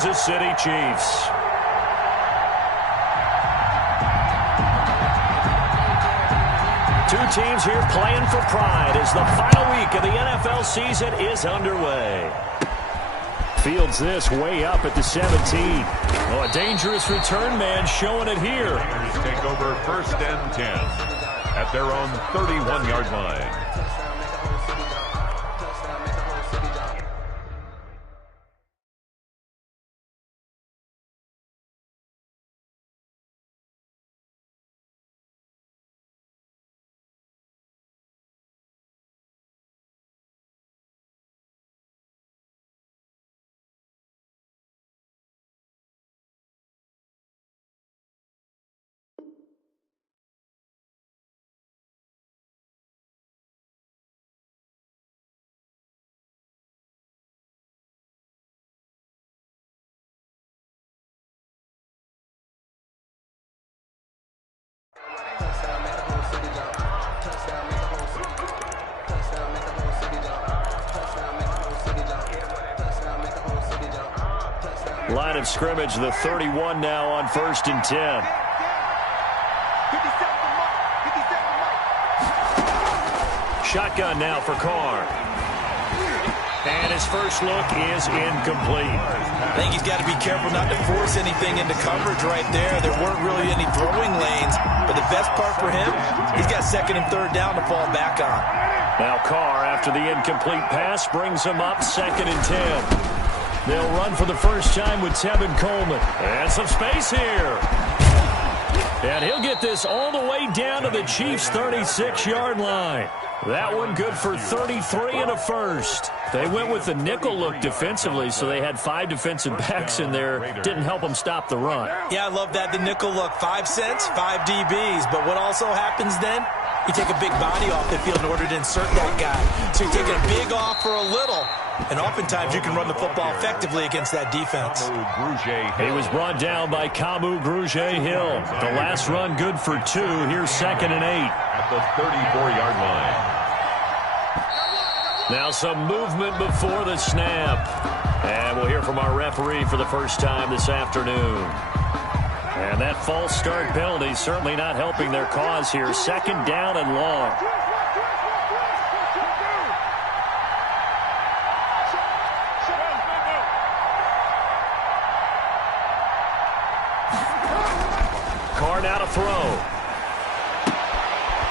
Kansas City Chiefs. Two teams here playing for pride as the final week of the NFL season is underway. Fields this way up at the 17. Oh, a dangerous return man showing it here. Raiders take over 1st and 10 at their own 31-yard line. Line of scrimmage, the 31 now on 1st and 10. Shotgun now for Carr. And his first look is incomplete. I think he's got to be careful not to force anything into coverage right there. There weren't really any throwing lanes, but the best part for him, he's got 2nd and 3rd down to fall back on. Now Carr, after the incomplete pass, brings him up 2nd and 10. They'll run for the first time with Tevin Coleman. And some space here. And he'll get this all the way down to the Chiefs' 36-yard line. That one good for 33 and a first. They went with the nickel look defensively, so they had 5 defensive backs in there. Didn't help them stop the run. Yeah, I love that, the nickel look. 5 cents, 5 DBs. But what also happens then? You take a big body off the field in order to insert that guy. So you're taking a big off for a little. And oftentimes you can run the football effectively against that defense. He was brought down by Kamu Grugier-Hill. The last run good for 2. Here's 2nd and 8. At the 34-yard line. Now some movement before the snap. And we'll hear from our referee for the first time this afternoon. And that false start penalty certainly not helping their cause here. 2nd down and long. Carr now to throw.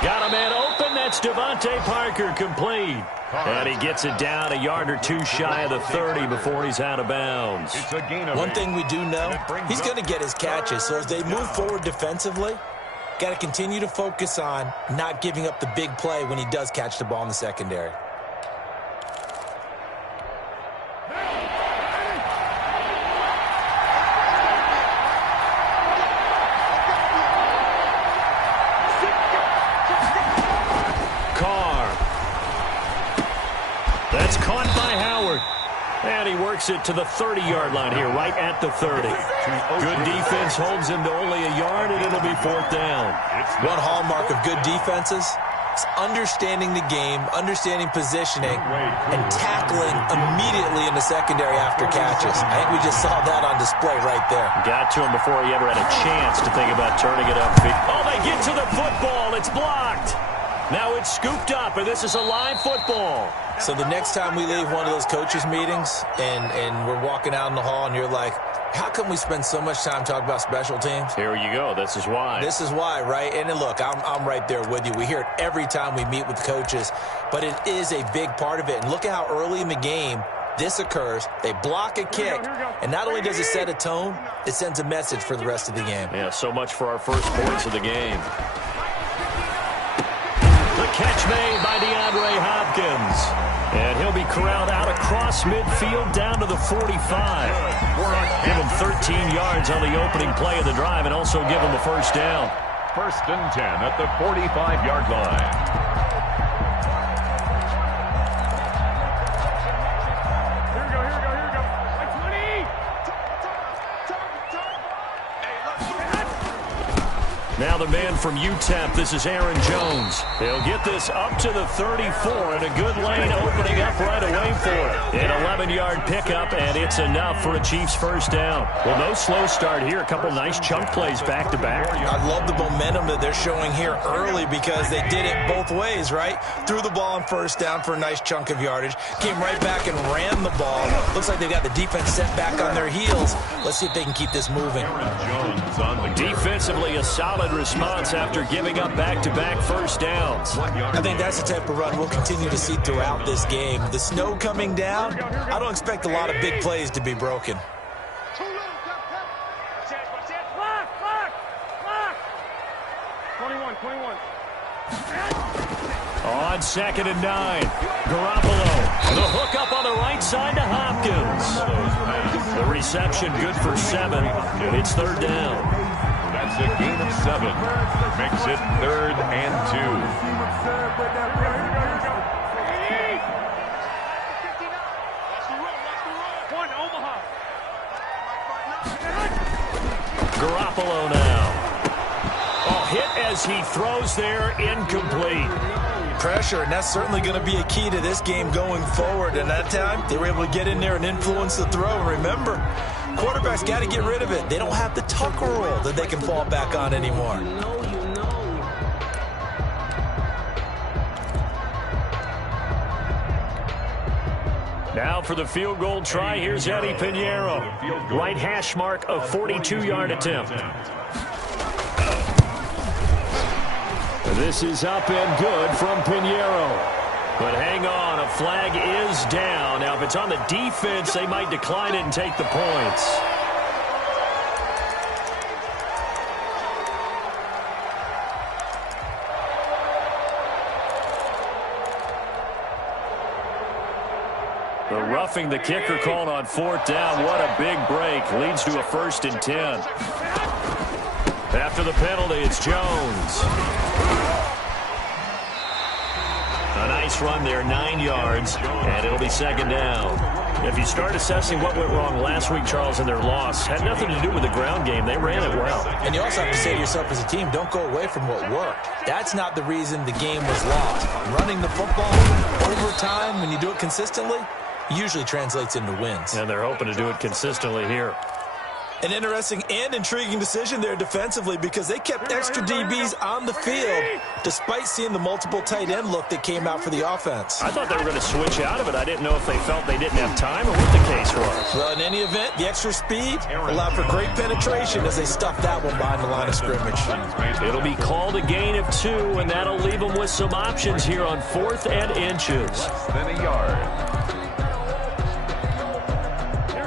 Got a man open. That's Devontae Parker, complete. And he gets it down a yard or 2 shy of the 30 before he's out of bounds. One thing we do know, he's going to get his catches. So as they move forward defensively, got to continue to focus on not giving up the big play when he does catch the ball in the secondary. That's caught by Howard. And he works it to the 30-yard line here, right at the 30. Good defense holds him to only a yard, and it'll be 4th down. One hallmark of good defenses is understanding the game, understanding positioning, and tackling immediately in the secondary after catches. I think we just saw that on display right there. Got to him before he ever had a chance to think about turning it upfield. Oh, they get to the football. It's blocked. Now it's scooped up, and this is a live football. So the next time we leave one of those coaches' meetings and we're walking out in the hall and you're like, how come we spend so much time talking about special teams? Here you go. This is why. This is why, right? And look, I'm right there with you. We hear it every time we meet with coaches, but it is a big part of it. And look at how early in the game this occurs. They block a kick, and not only does it set a tone, it sends a message for the rest of the game. Yeah, so much for our first points of the game. The catch made by DeAndre Hopkins. And he'll be corralled out across midfield down to the 45. Give him 13 yards on the opening play of the drive and also give him a first down. 1st and 10 at the 45-yard line. Now the man from UTEP, this is Aaron Jones. He'll get this up to the 34, and a good lane opening up right away for it. An 11-yard pickup, and it's enough for a Chiefs first down. Well, no slow start here. A couple nice chunk plays back-to-back. I love the momentum that they're showing here early because they did it both ways, right? Threw the ball on first down for a nice chunk of yardage, came right back and ran the ball. Looks like they've got the defense set back on their heels. Let's see if they can keep this moving. Defensively, a solid response after giving up back-to-back first downs. I think that's the type of run we'll continue to see throughout this game. The snow coming down, I don't expect a lot of big plays to be broken. On 2nd and 9, Garoppolo. The hook up on the right side to Hopkins. The reception good for 7. It's 3rd down. That's a gain of 7. Makes it 3rd and 2. Garoppolo now. Oh, hit as he throws there, incomplete. Pressure, and that's certainly going to be a key to this game going forward. And that time, they were able to get in there and influence the throw. And remember, quarterbacks got to get rid of it. They don't have the tuck rule that they can fall back on anymore. Now for the field goal try, here's Eddie Pinheiro. Right hash mark, a 42-yard attempt. This is up and good from Pinheiro. But hang on, a flag is down. Now, if it's on the defense, they might decline it and take the points. The roughing the kicker called on 4th down. What a big break. Leads to a 1st and 10. After the penalty, it's Jones. A nice run there, 9 yards, and it'll be 2nd down. If you start assessing what went wrong last week, Charles, in their loss, had nothing to do with the ground game. They ran it well. And you also have to say to yourself as a team, don't go away from what worked. That's not the reason the game was lost. Running the football over time, when you do it consistently, usually translates into wins. And they're hoping to do it consistently here. An interesting and intriguing decision there defensively because they kept extra DBs on the field despite seeing the multiple tight end look that came out for the offense. I thought they were going to switch out of it. I didn't know if they felt they didn't have time or what the case was. Well, in any event, the extra speed allowed for great penetration as they stuffed that one behind the line of scrimmage. It'll be called a gain of 2, and that'll leave them with some options here on 4th and inches. then a yard.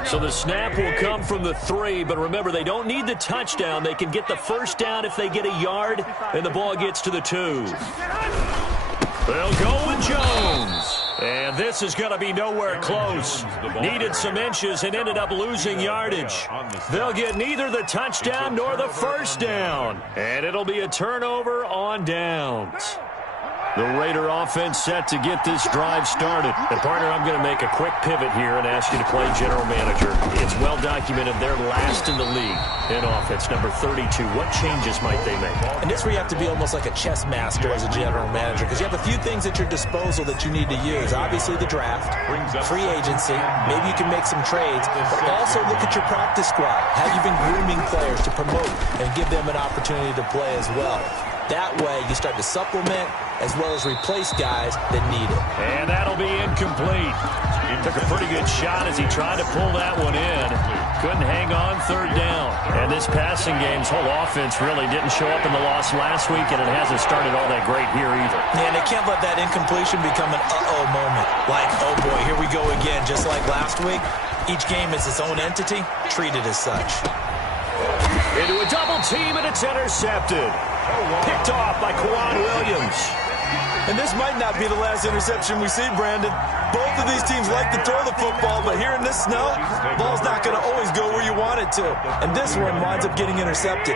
So the snap will come from the 3, but remember, they don't need the touchdown. They can get the 1st down if they get a yard, and the ball gets to the 2. They'll go with Jones. And this is going to be nowhere close. Needed some inches and ended up losing yardage. They'll get neither the touchdown nor the 1st down. And it'll be a turnover on downs. The Raider offense set to get this drive started. And, partner, I'm going to make a quick pivot here and ask you to play general manager. It's well documented they're last in the league in offense, number 32. What changes might they make? And this where you have to be almost like a chess master as a general manager because you have a few things at your disposal that you need to use. Obviously, the draft, free agency, maybe you can make some trades, but also look at your practice squad. Have you been grooming players to promote and give them an opportunity to play as well? That way, you start to supplement as well as replace guys that need it. And that'll be incomplete. Took a pretty good shot as he tried to pull that one in. Couldn't hang on 3rd down. And this passing game's whole offense really didn't show up in the loss last week, and it hasn't started all that great here either. Yeah, and they can't let that incompletion become an uh-oh moment. Like, oh boy, here we go again. Just like last week, each game is its own entity, treated as such. Into a double team, and it's intercepted. Picked off by Quan Williams. And this might not be the last interception we see, Brandon. Both of these teams like to throw the football, but here in this snow, ball's not going to always go where you want it to. And this one winds up getting intercepted.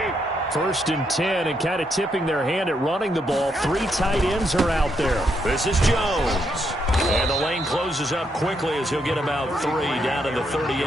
1st and 10, and kind of tipping their hand at running the ball. 3 tight ends are out there. This is Jones. And the lane closes up quickly as he'll get about 3 down to the 38.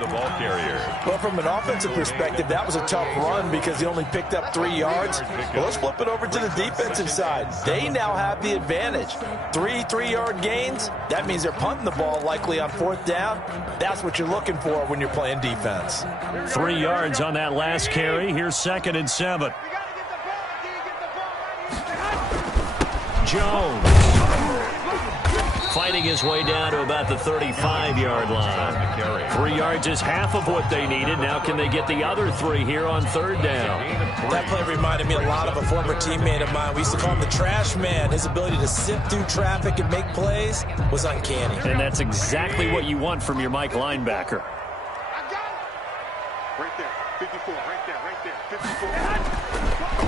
The ball carrier. Well, from an offensive perspective, that was a tough run because he only picked up 3 yards. Well, let's flip it over to the defensive side. They now have the advantage. 3 3-yard gains, that means they're punting the ball likely on 4th down. That's what you're looking for when you're playing defense. 3 yards on that last carry. Here's 2nd and 7. Jones fighting his way down to about the 35-yard line. 3 yards is half of what they needed. Now can they get the other 3 here on 3rd down? That play reminded me a lot of a former teammate of mine. We used to call him the trash man. His ability to sift through traffic and make plays was uncanny. And that's exactly what you want from your Mike linebacker. Right there, 54, right there, 54.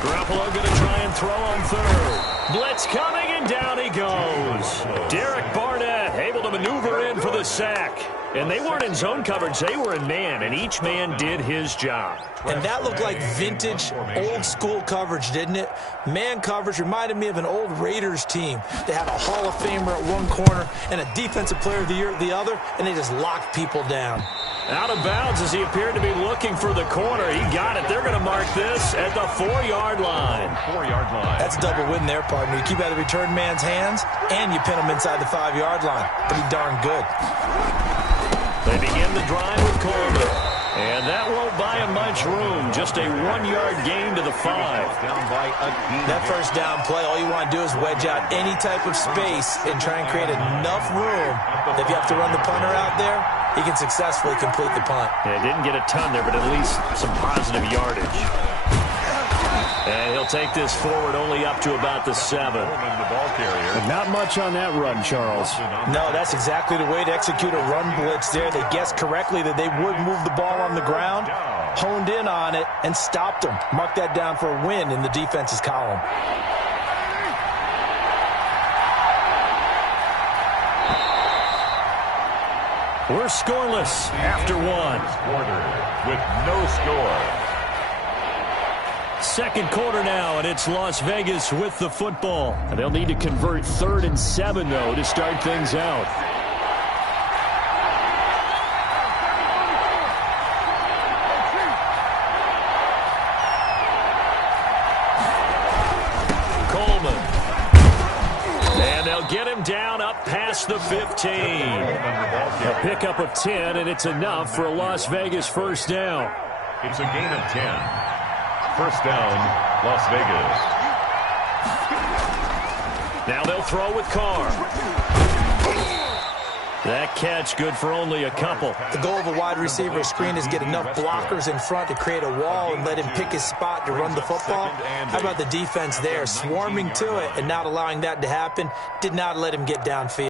Garoppolo going to try and throw on 3rd. Blitz coming, and down he goes. Derek Barnett able to maneuver in for the sack. And they weren't in zone coverage. They were in man, and each man did his job. And that looked like vintage, old-school coverage, didn't it? Man coverage reminded me of an old Raiders team. They had a Hall of Famer at one corner and a Defensive Player of the Year at the other, and they just locked people down. Out of bounds as he appeared to be looking for the corner. He got it. They're going to mark this at the 4-yard line. 4-yard line. That's a double win there, partner. You keep out of the return man's hands, and you pin him inside the 5-yard line. Pretty darn good. They begin the drive with Coleman. And that won't buy him much room. Just a 1-yard gain to the 5. That first down play, all you want to do is wedge out any type of space and try and create enough room that if you have to run the punter out there, he can successfully complete the punt. Yeah, didn't get a ton there, but at least some positive yardage. And he'll take this forward only up to about the 7. Not much on that run, Charles. No, that's exactly the way to execute a run blitz there. They guessed correctly that they would move the ball on the ground, honed in on it, and stopped them. Mark that down for a win in the defense's column. We're scoreless after 1. Quarter with no score. Second quarter now, and it's Las Vegas with the football. And they'll need to convert 3rd and 7, though, to start things out. Coleman. And they'll get him down up past the 15. A pickup of 10, and it's enough for a Las Vegas first down. It's a gain of 10. First down, Las Vegas. Now they'll throw with Carr. That catch good for only a couple. The goal of a wide receiver screen is get enough blockers in front to create a wall and let him pick his spot to run the football. How about the defense there, swarming to it and not allowing that to happen? Did not let him get downfield.